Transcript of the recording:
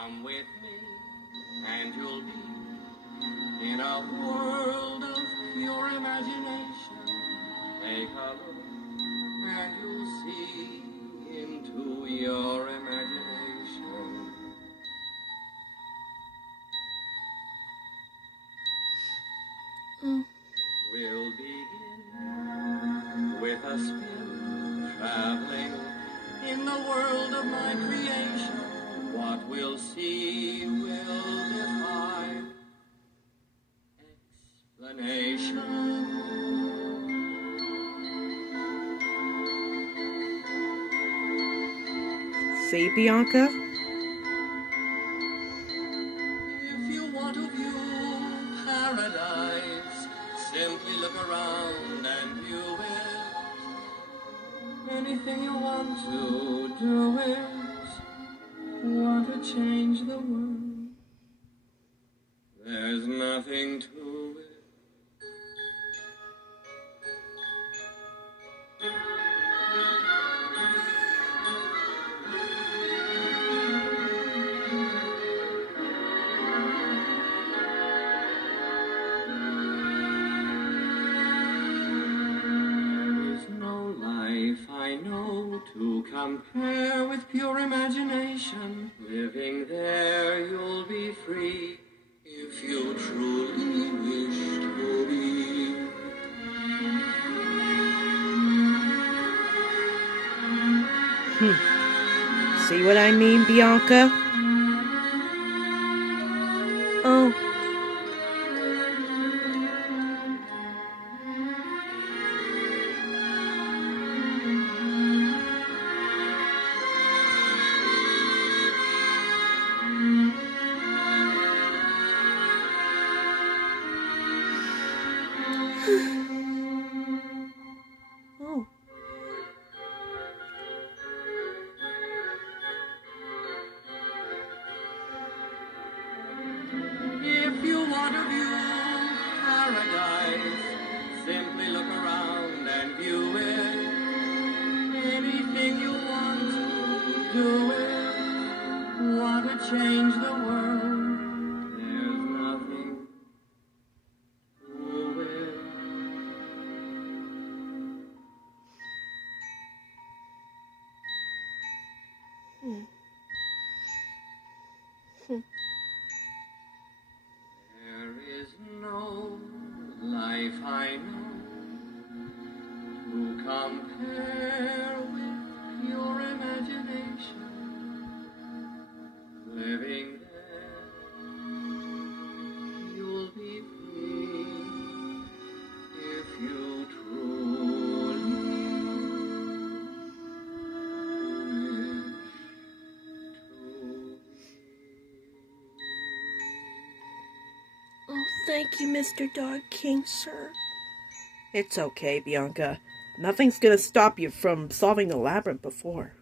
Come with me, and you'll be in a world of pure imagination. Take a look, and you'll see into your imagination. We'll begin with a spin, traveling in the world of my creation. What we'll see will defy explanation. See, Bianca? If you want to view paradise, simply look around and view it. Anything you want to do it. Want to change the world. There's nothing to it. I know to compare with pure imagination. Living there you'll be free if you truly wish to be. See what I mean, Bianca? Oh. Oh. If you want to view paradise, simply look around and view it. Anything you want to do it. Want to change the world. There's nothing to it. There is no life I know to compare with your imagination. Living there, you'll be free if you truly wish to be. Oh, thank you, Mr. Dog King, sir. It's okay, Bianca. Nothing's gonna stop you from solving the labyrinth before.